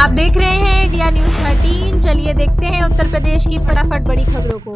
आप देख रहे हैं इंडिया न्यूज 13। चलिए देखते हैं उत्तर प्रदेश की फटाफट बड़ी खबरों को।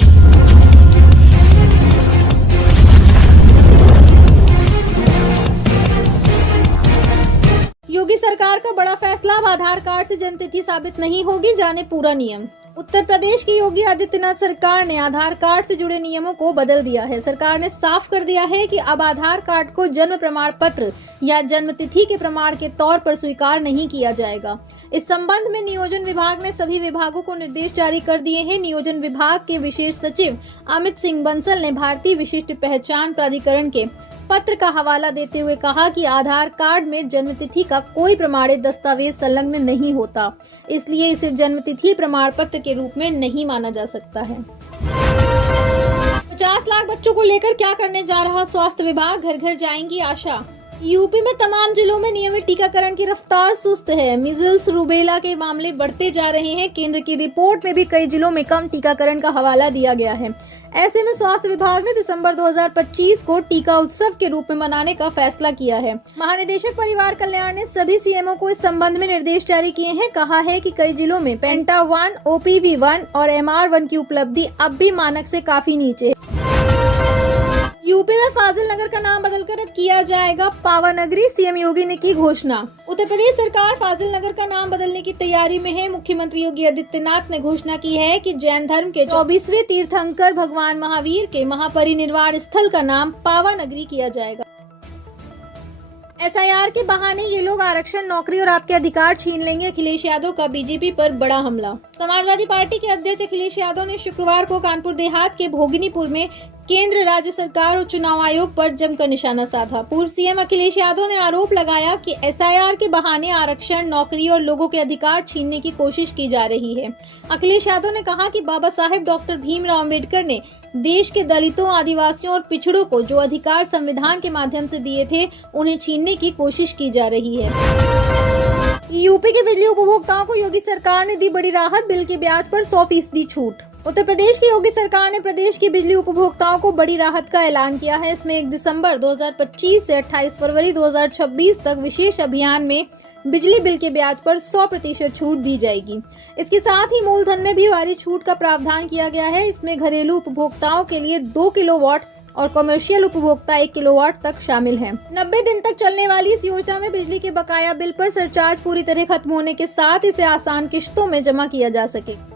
योगी सरकार का बड़ा फैसला, अब आधार कार्ड से जन्मतिथि साबित नहीं होगी, जाने पूरा नियम। उत्तर प्रदेश की योगी आदित्यनाथ सरकार ने आधार कार्ड से जुड़े नियमों को बदल दिया है। सरकार ने साफ कर दिया है कि अब आधार कार्ड को जन्म प्रमाण पत्र या जन्मतिथि के प्रमाण के तौर पर स्वीकार नहीं किया जाएगा। इस संबंध में नियोजन विभाग ने सभी विभागों को निर्देश जारी कर दिए हैं। नियोजन विभाग के विशेष सचिव अमित सिंह बंसल ने भारतीय विशिष्ट पहचान प्राधिकरण के पत्र का हवाला देते हुए कहा कि आधार कार्ड में जन्मतिथि का कोई प्रमाणित दस्तावेज संलग्न नहीं होता, इसलिए इसे जन्मतिथि प्रमाण पत्र के रूप में नहीं माना जा सकता है। 50 लाख बच्चों को लेकर क्या करने जा रहा स्वास्थ्य विभाग, घर घर जाएंगी आशा। यूपी में तमाम जिलों में नियमित टीकाकरण की रफ्तार सुस्त है। मीजल्स रूबेला के मामले बढ़ते जा रहे हैं। केंद्र की रिपोर्ट में भी कई जिलों में कम टीकाकरण का हवाला दिया गया है। ऐसे में स्वास्थ्य विभाग ने दिसंबर 2025 को टीका उत्सव के रूप में मनाने का फैसला किया है। महानिदेशक परिवार कल्याण ने सभी सीएमओ को इस संबंध में निर्देश जारी किए हैं। कहा है कि कई जिलों में पेंटा 1, OPV 1 और MR1 की उपलब्धि अब भी मानक से काफी नीचे है। यूपी में फाजिल नगर का नाम बदलकर अब किया जाएगा पावानगरी, सीएम योगी ने की घोषणा। उत्तर प्रदेश सरकार फाजिल नगर का नाम बदलने की तैयारी में है। मुख्यमंत्री योगी आदित्यनाथ ने घोषणा की है कि जैन धर्म के 24वें तीर्थंकर भगवान महावीर के महापरिनिर्वाण स्थल का नाम पावानगरी किया जाएगा। SIR के बहाने ये लोग आरक्षण, नौकरी और आपके अधिकार छीन लेंगे, अखिलेश यादव का बीजेपी पर बड़ा हमला। समाजवादी पार्टी के अध्यक्ष अखिलेश यादव ने शुक्रवार को कानपुर देहात के भोगिनीपुर में केंद्र, राज्य सरकार और चुनाव आयोग पर जमकर निशाना साधा। पूर्व सीएम अखिलेश यादव ने आरोप लगाया कि SIR के बहाने आरक्षण, नौकरी और लोगों के अधिकार छीनने की कोशिश की जा रही है। अखिलेश यादव ने कहा कि बाबा साहेब डॉक्टर भीमराव अम्बेडकर ने देश के दलितों, आदिवासियों और पिछड़ों को जो अधिकार संविधान के माध्यम से दिए थे, उन्हें छीनने की कोशिश की जा रही है। यूपी के बिजली उपभोक्ताओं को योगी सरकार ने दी बड़ी राहत, बिल के ब्याज पर 100% छूट। उत्तर प्रदेश की योगी सरकार ने प्रदेश की बिजली उपभोक्ताओं को बड़ी राहत का ऐलान किया है। इसमें 1 दिसंबर 2025 से 28 फरवरी 2026 तक विशेष अभियान में बिजली बिल के ब्याज पर 100% छूट दी जाएगी। इसके साथ ही मूलधन में भी भारी छूट का प्रावधान किया गया है। इसमें घरेलू उपभोक्ताओं के लिए 2 किलोवाट और कमर्शियल उपभोक्ता 1 किलोवाट तक शामिल हैं। 90 दिन तक चलने वाली इस योजना में बिजली के बकाया बिल पर सरचार्ज पूरी तरह खत्म होने के साथ इसे आसान किश्तों में जमा किया जा सकेगा।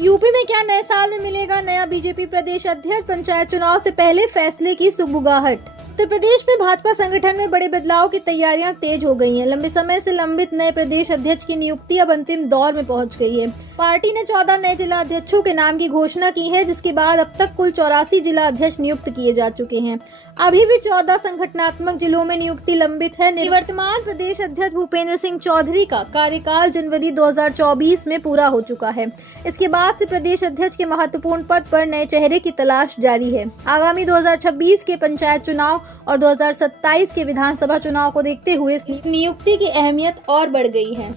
यूपी में क्या नए साल में मिलेगा नया बीजेपी प्रदेश अध्यक्ष, पंचायत चुनाव से पहले फैसले की सुगबुगाहट। उत्तर प्रदेश में भाजपा संगठन में बड़े बदलाव की तैयारियां तेज हो गई हैं। लंबे समय से लंबित नए प्रदेश अध्यक्ष की नियुक्ति अब अंतिम दौर में पहुंच गई है। पार्टी ने 14 नए जिला अध्यक्षों के नाम की घोषणा की है, जिसके बाद अब तक कुल 84 जिला अध्यक्ष नियुक्त किए जा चुके हैं। अभी भी 14 संगठनात्मक जिलों में नियुक्ति लंबित है। निवर्तमान प्रदेश अध्यक्ष भूपेंद्र सिंह चौधरी का कार्यकाल जनवरी 2024 में पूरा हो चुका है। इसके बाद से प्रदेश अध्यक्ष के महत्वपूर्ण पद पर नए चेहरे की तलाश जारी है। आगामी 2026 के पंचायत चुनाव और 2027 के विधानसभा चुनाव को देखते हुए इस नियुक्ति की अहमियत और बढ़ गई है।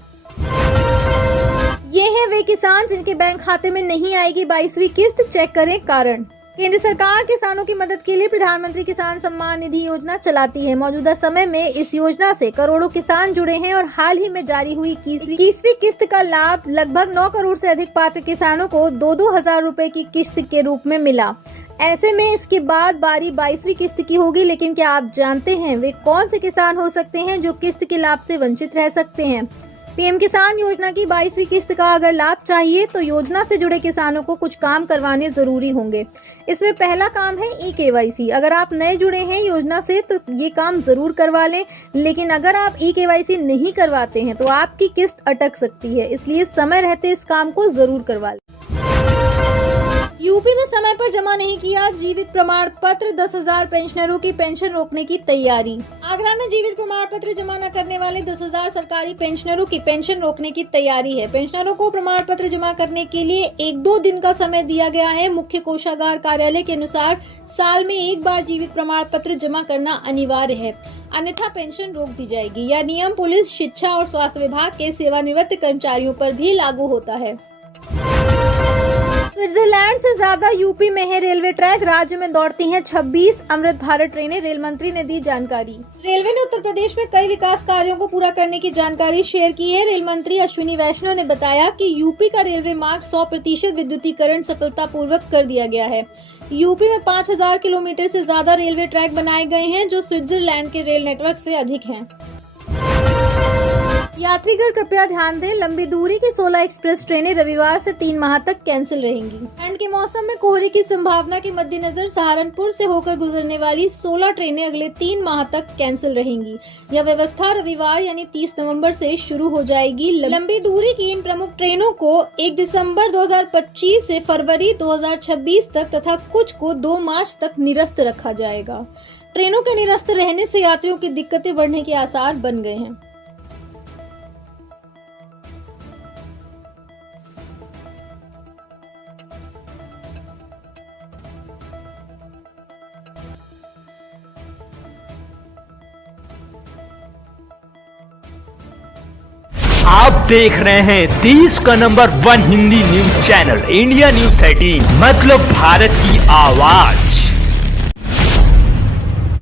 ये हैं वे किसान जिनके बैंक खाते में नहीं आएगी 22वीं किस्त, चेक करें कारण। केंद्र सरकार किसानों की मदद के लिए प्रधानमंत्री किसान सम्मान निधि योजना चलाती है। मौजूदा समय में इस योजना से करोड़ों किसान जुड़े हैं और हाल ही में जारी हुई 21वीं किस्त का लाभ लगभग 9 करोड़ से अधिक पात्र किसानों को 2-2 हजार रुपए की किस्त के रूप में मिला। ऐसे में इसके बाद बारी 22वीं किस्त की होगी। लेकिन क्या आप जानते हैं वे कौन से किसान हो सकते हैं जो किस्त के लाभ से वंचित रह सकते हैं? पीएम किसान योजना की 22वीं किस्त का अगर लाभ चाहिए तो योजना से जुड़े किसानों को कुछ काम करवाने जरूरी होंगे। इसमें पहला काम है eKYC। अगर आप नए जुड़े हैं योजना से तो ये काम जरूर करवा लें, लेकिन अगर आप eKYC नहीं करवाते हैं तो आपकी किस्त अटक सकती है, इसलिए समय रहते इस काम को जरूर करवा लें। यूपी में समय पर जमा नहीं किया जीवित प्रमाण पत्र, 10,000 पेंशनरों की पेंशन रोकने की तैयारी। आगरा में जीवित प्रमाण पत्र जमा न करने वाले 10,000 सरकारी पेंशनरों की पेंशन रोकने की तैयारी है। पेंशनरों को प्रमाण पत्र जमा करने के लिए 1-2 दिन का समय दिया गया है। मुख्य कोषागार कार्यालय के अनुसार साल में एक बार जीवित प्रमाण पत्र जमा करना अनिवार्य है, अन्यथा पेंशन रोक दी जाएगी। यह नियम पुलिस, शिक्षा और स्वास्थ्य विभाग के सेवानिवृत्त कर्मचारियों पर भी लागू होता है। स्विट्जरलैंड से ज्यादा यूपी में है रेलवे ट्रैक, राज्य में दौड़ती हैं 26 अमृत भारत ट्रेनें, रेल मंत्री ने दी जानकारी। रेलवे ने उत्तर प्रदेश में कई विकास कार्यों को पूरा करने की जानकारी शेयर की है। रेल मंत्री अश्विनी वैष्णव ने बताया कि यूपी का रेलवे मार्ग 100% विद्युतीकरण सफलतापूर्वक कर दिया गया है। यूपी में 5000 किलोमीटर से ज्यादा रेलवे ट्रैक बनाए गए हैं, जो स्विट्जरलैंड के रेल नेटवर्क से अधिक हैं। यात्रीगण कृपया ध्यान दें, लंबी दूरी की 16 एक्सप्रेस ट्रेनें रविवार से 3 माह तक कैंसिल रहेंगी। ठंड के मौसम में कोहरे की संभावना के मद्देनजर सहारनपुर से होकर गुजरने वाली 16 ट्रेनें अगले 3 माह तक कैंसिल रहेंगी। यह व्यवस्था रविवार यानी 30 नवंबर से शुरू हो जाएगी। लंबी दूरी की इन प्रमुख ट्रेनों को 1 दिसंबर 2025 से फरवरी 2026 तक तथा कुछ को 2 मार्च तक निरस्त रखा जाएगा। ट्रेनों के निरस्त रहने से यात्रियों की दिक्कतें बढ़ने के आसार बन गए हैं। आप देख रहे हैं देश का number 1 Hindi news channel India news 13, मतलब भारत की आवाज।